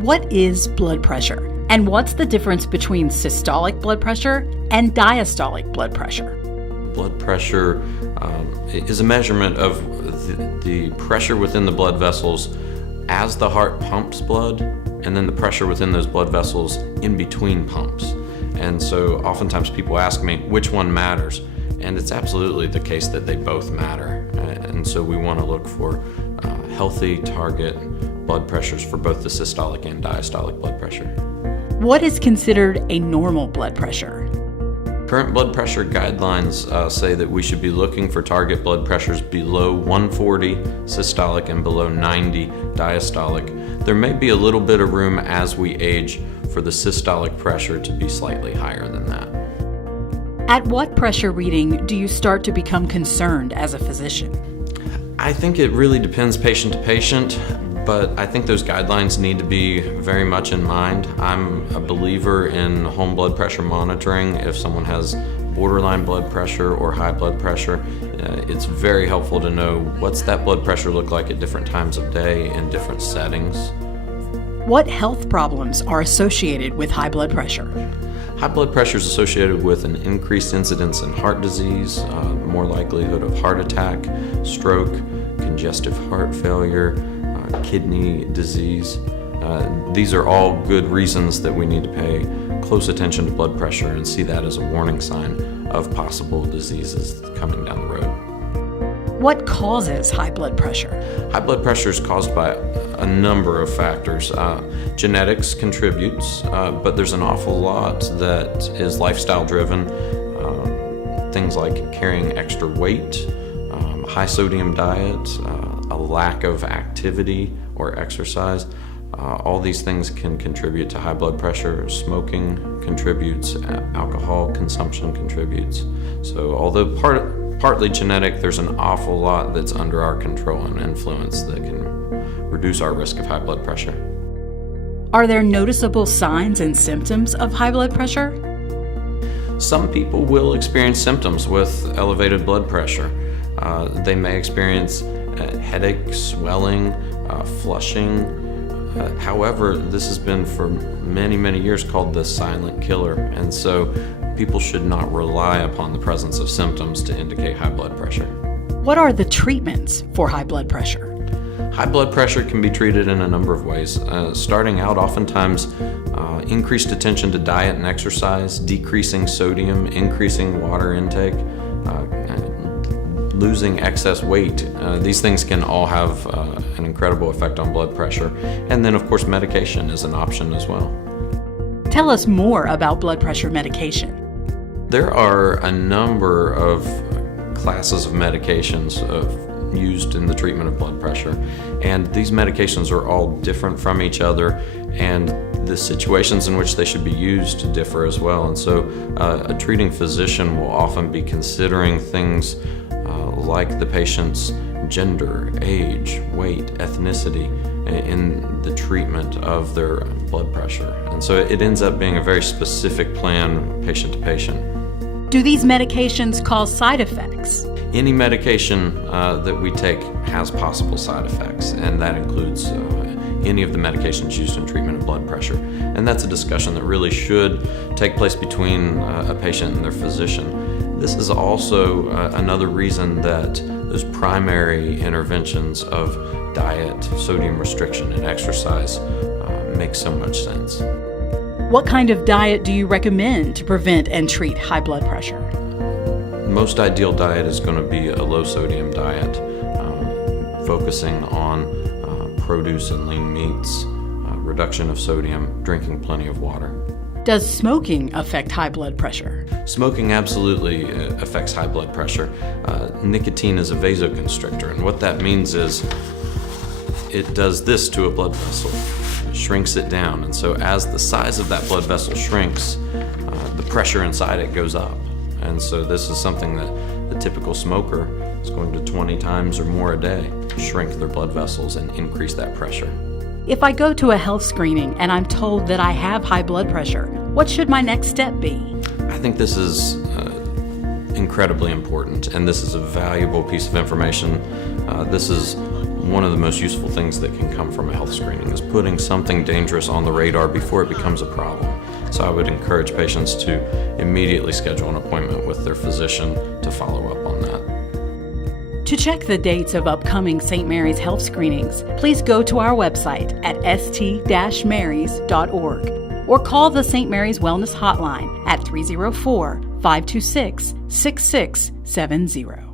What is blood pressure? And what's the difference between systolic blood pressure and diastolic blood pressure? Blood pressure is a measurement of the pressure within the blood vessels as the heart pumps blood, and then the pressure within those blood vessels in between pumps. And so oftentimes people ask me which one matters, and it's absolutely the case that they both matter. And so we want to look for healthy target blood pressures for both the systolic and diastolic blood pressure. What is considered a normal blood pressure? Current blood pressure guidelines say that we should be looking for target blood pressures below 140 systolic and below 90 diastolic. There may be a little bit of room as we age for the systolic pressure to be slightly higher than that. At what pressure reading do you start to become concerned as a physician? I think it really depends patient to patient, but I think those guidelines need to be very much in mind. I'm a believer in home blood pressure monitoring. If someone has borderline blood pressure or high blood pressure, it's very helpful to know what's that blood pressure look like at different times of day in different settings. What health problems are associated with high blood pressure? High blood pressure is associated with an increased incidence in heart disease, more likelihood of heart attack, stroke, congestive heart failure, kidney disease. These are all good reasons that we need to pay close attention to blood pressure and see that as a warning sign of possible diseases coming down the road. What causes high blood pressure? High blood pressure is caused by a number of factors. Genetics contributes, but there's an awful lot that is lifestyle driven. Things like carrying extra weight, high sodium diet, a lack of activity or exercise. All these things can contribute to high blood pressure. Smoking contributes, alcohol consumption contributes. So although partly genetic, there's an awful lot that's under our control and influence that can reduce our risk of high blood pressure. Are there noticeable signs and symptoms of high blood pressure? Some people will experience symptoms with elevated blood pressure. They may experience headache, swelling, flushing. However, this has been for many, many years called the silent killer, and so people should not rely upon the presence of symptoms to indicate high blood pressure. What are the treatments for high blood pressure? High blood pressure can be treated in a number of ways. Starting out, oftentimes increased attention to diet and exercise, decreasing sodium, increasing water intake, losing excess weight. These things can all have an incredible effect on blood pressure. And then, of course, medication is an option as well. Tell us more about blood pressure medication. There are a number of classes of medications used in the treatment of blood pressure, and these medications are all different from each other, and the situations in which they should be used differ as well. And so a treating physician will often be considering things like the patient's gender, age, weight, ethnicity in the treatment of their blood pressure. And so it ends up being a very specific plan patient to patient. Do these medications cause side effects? Any medication that we take has possible side effects, and that includes any of the medications used in treatment of blood pressure. And that's a discussion that really should take place between a patient and their physician. This is also another reason that those primary interventions of diet, sodium restriction, and exercise make so much sense. What kind of diet do you recommend to prevent and treat high blood pressure? Most ideal diet is going to be a low sodium diet, focusing on produce and lean meats, reduction of sodium, drinking plenty of water. Does smoking affect high blood pressure? Smoking absolutely affects high blood pressure. Nicotine is a vasoconstrictor, and what that means is it does this to a blood vessel. It shrinks it down, and so as the size of that blood vessel shrinks, the pressure inside it goes up. And so this is something that the typical smoker is going to 20 times or more a day shrink their blood vessels and increase that pressure. If I go to a health screening and I'm told that I have high blood pressure, what should my next step be? I think this is incredibly important, and this is a valuable piece of information. This is one of the most useful things that can come from a health screening is putting something dangerous on the radar before it becomes a problem. So I would encourage patients to immediately schedule an appointment with their physician to follow up on that. To check the dates of upcoming St. Mary's health screenings, please go to our website at st-marys.org or call the St. Mary's Wellness Hotline at 304-526-6670.